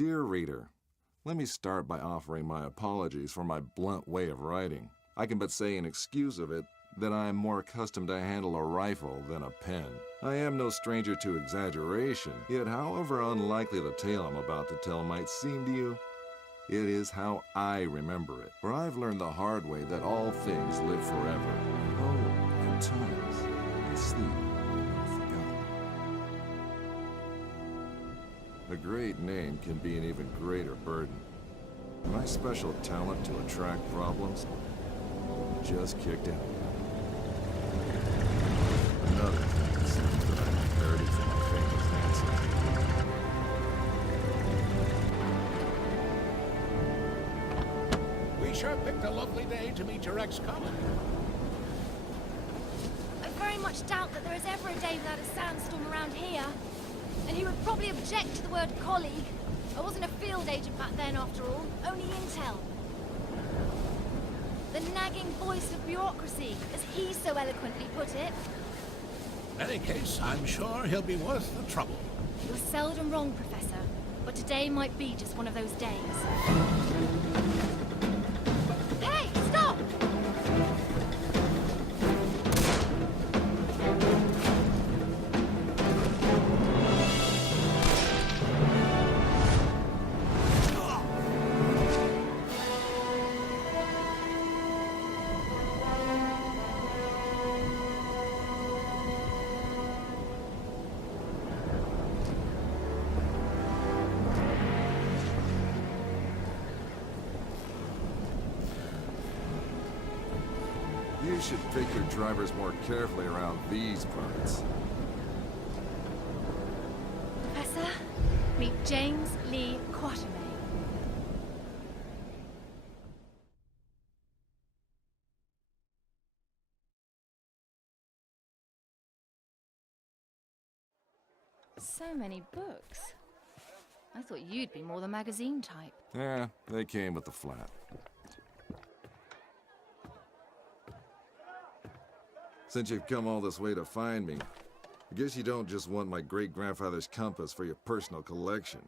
Dear reader, let me start by offering my apologies for my blunt way of writing. I can but say in excuse of it that I am more accustomed to handle a rifle than a pen. I am no stranger to exaggeration, yet however unlikely the tale I'm about to tell might seem to you, it is how I remember it. For I've learned the hard way that all things live forever. Oh, and times, and sleep, are forgotten. A great name can be an even greater burden. My special talent to attract problems just kicked in. Another thing it seems that I inherited from my famous ancestor. We sure picked a lovely day to meet your ex-colleague. I very much doubt that there is ever a day without a sandstorm around here. And he would probably object to the word colleague. I wasn't a field agent back then, after all. Only intel. The nagging voice of bureaucracy, as he so eloquently put it. In any case, I'm sure he'll be worth the trouble. You're seldom wrong, Professor. But today might be just one of those days. Hey, stop! You should pick your drivers more carefully around these parts. Professor, meet James Lee Quatermain. So many books. I thought you'd be more the magazine type. Yeah, they came with the flat. Since you've come all this way to find me, I guess you don't just want my great-grandfather's compass for your personal collection.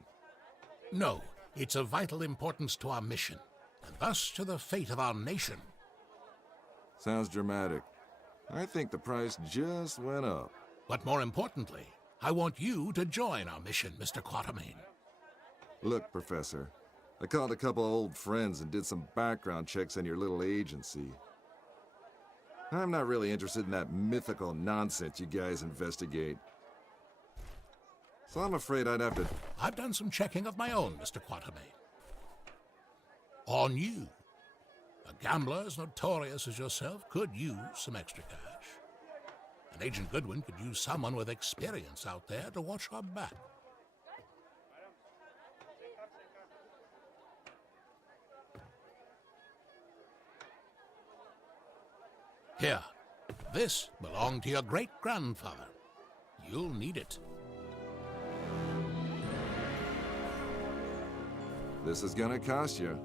No, it's of vital importance to our mission, and thus to the fate of our nation. Sounds dramatic. I think the price just went up. But more importantly, I want you to join our mission, Mr. Quatermain. Look, Professor, I called a couple of old friends and did some background checks on your little agency. I'm not really interested in that mythical nonsense you guys investigate. So I'm afraid I'd have to... I've done some checking of my own, Mr. Quatermain. On you. A gambler as notorious as yourself could use some extra cash. And Agent Goodwin could use someone with experience out there to watch our back. Here, this belonged to your great-grandfather. You'll need it. This is gonna cost you.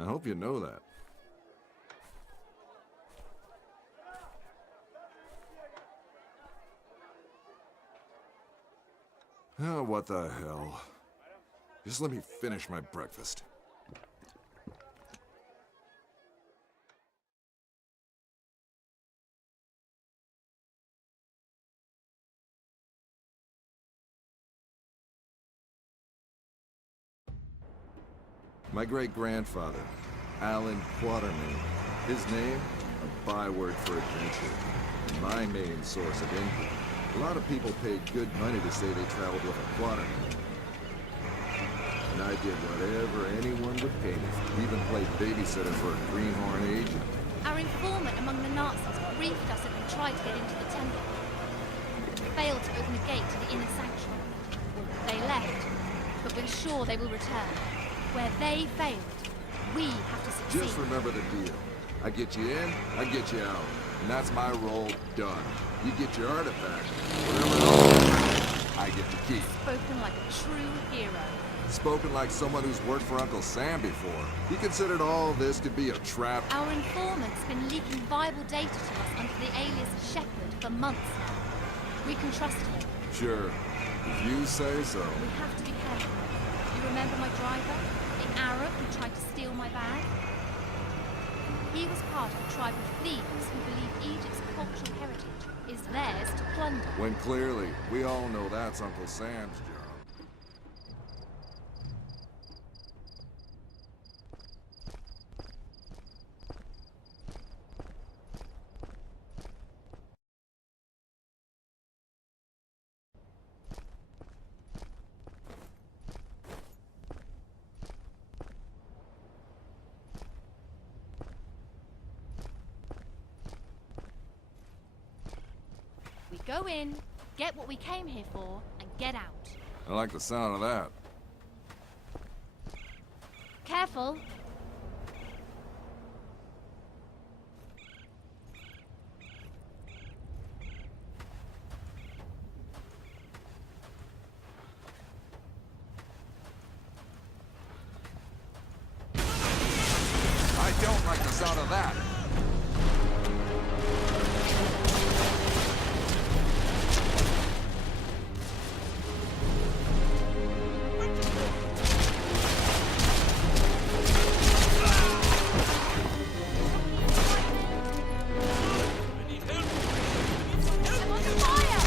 I hope you know that. Oh, what the hell. Just let me finish my breakfast. My great-grandfather, Alan Quatermain. His name, a byword for adventure. My main source of income. A lot of people paid good money to say they traveled with a Quatermain. And I did whatever anyone would pay me for. Even played babysitter for a greenhorn agent. Our informant among the Nazis briefed us that they tried to get into the temple. Failed to open a gate to the inner sanctuary. They left, but we're sure they will return. Where they failed, we have to succeed. Just remember the deal. I get you in, I get you out. And that's my role done. You get your artifact, whatever else I get to keep. Spoken like a true hero. Spoken like someone who's worked for Uncle Sam before. He considered all this to be a trap. Our informant's been leaking viable data to us under the alias Shepherd for months now. We can trust him. Sure, if you say so. We have to be careful. remember my driver? The Arab who tried to steal my bag? He was part of a tribe of thieves who believe Egypt's cultural heritage is theirs to plunder. When clearly, we all know that's Uncle Sam's job. We go in, get what we came here for, and get out. I like the sound of that. Careful. I don't like the sound of that. I'm under fire!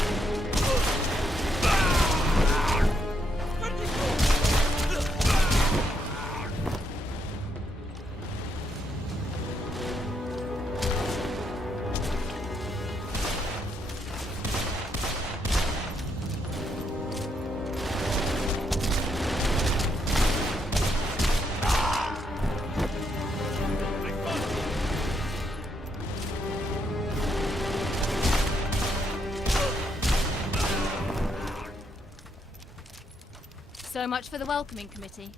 So much for the welcoming committee.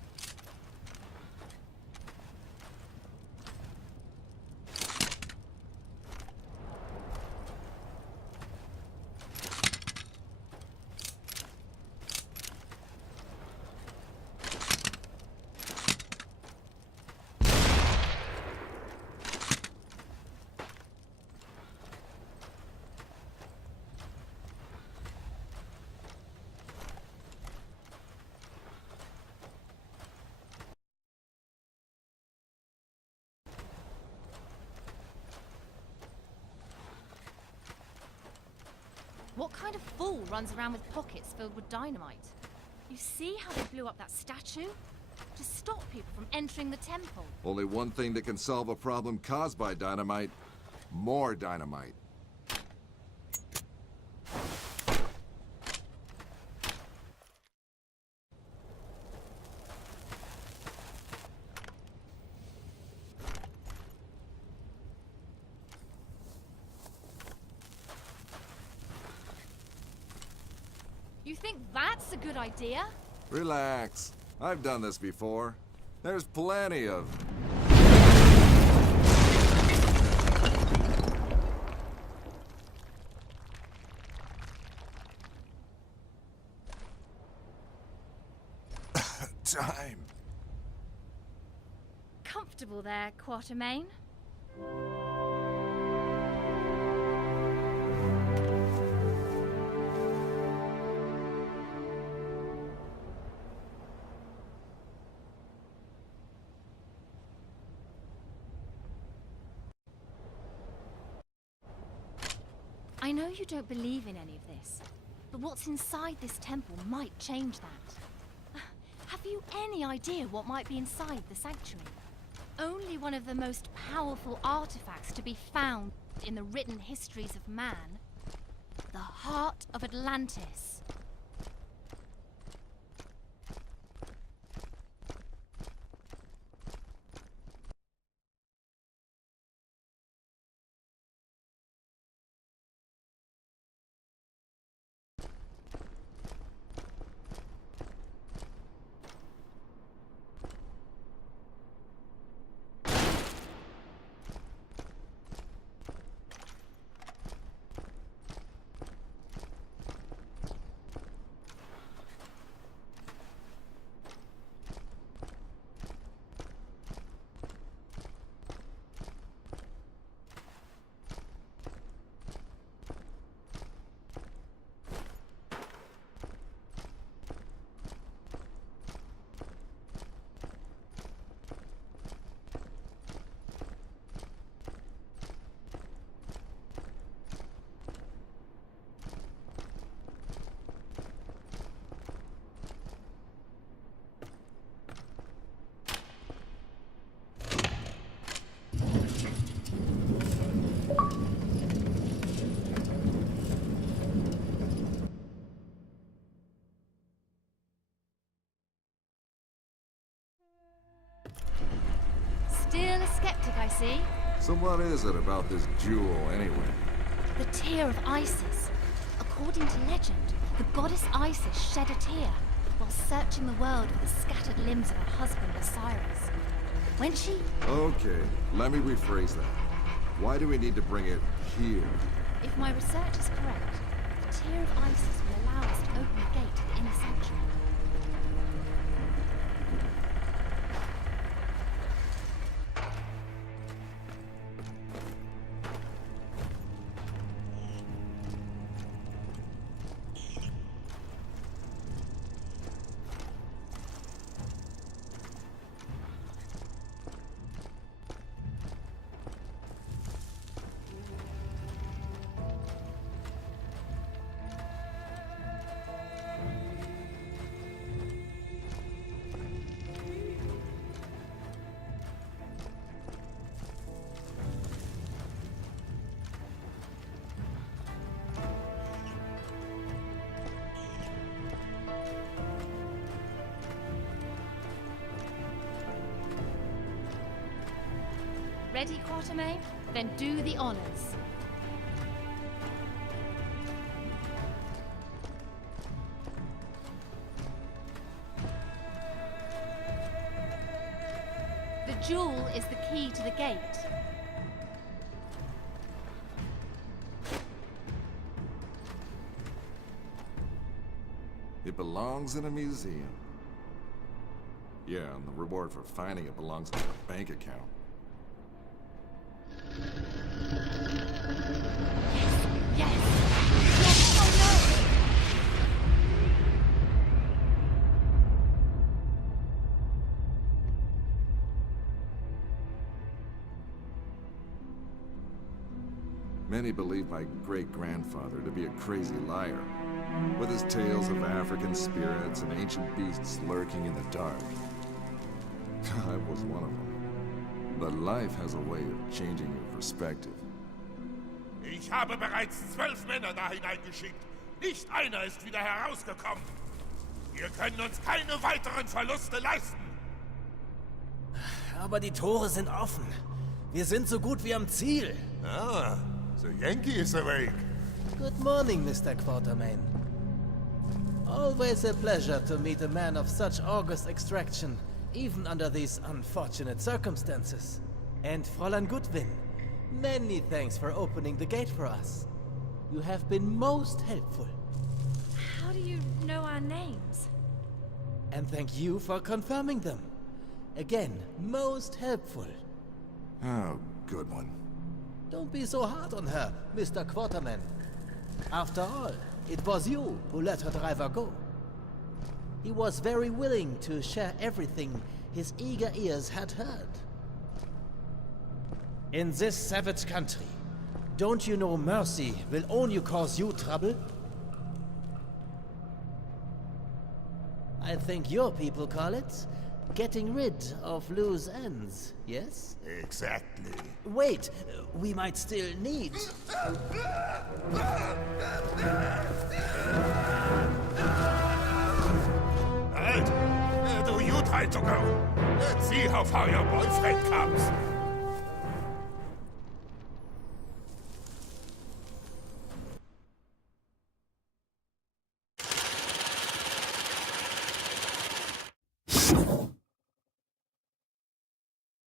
What kind of fool runs around with pockets filled with dynamite? You see how they blew up that statue? To stop people from entering the temple. Only one thing that can solve a problem caused by dynamite. More dynamite. You think that's a good idea? Relax. I've done this before. There's plenty of... time. Comfortable there, Quatermain? I know you don't believe in any of this, but what's inside this temple might change that. Have you any idea what might be inside the sanctuary? Only one of the most powerful artifacts to be found in the written histories of man. The heart of Atlantis. Still a skeptic, I see. So what is it about this jewel, anyway? The tear of Isis. According to legend, the goddess Isis shed a tear while searching the world for the scattered limbs of her husband Osiris. When she... Okay, let me rephrase that. Why do we need to bring it here? If my research is correct, the tear of Isis will allow us to open the gate to the inner sanctuary. Ready, Quatermain? Then do the honors. The jewel is the key to the gate. It belongs in a museum. Yeah, and the reward for finding it belongs to your bank account. Yes! Yes! Oh no! Many believe my great-grandfather to be a crazy liar, with his tales of African spirits and ancient beasts lurking in the dark. I was one of them. But life has a way of changing your perspective. Ich habe bereits 12 Männer da hineingeschickt. Nicht einer ist wieder herausgekommen. Wir können uns keine weiteren Verluste leisten. Aber die Tore sind offen. Wir sind so gut wie am Ziel. Ah, the Yankee is awake. Good morning, Mr. Quatermain. Always a pleasure to meet a man of such august extraction, even under these unfortunate circumstances. And Fräulein Goodwin, many thanks for opening the gate for us. You have been most helpful. How do you know our names? And thank you for confirming them. Again, most helpful. Oh, good one. Don't be so hard on her, Mr. Quatermain. After all, it was you who let her driver go. He was very willing to share everything his eager ears had heard. In this savage country, don't you know mercy will only cause you trouble? I think your people call it getting rid of loose ends, yes? Exactly. Wait, we might still need... Halt! Do you try to go? Let's see how far your boyfriend comes.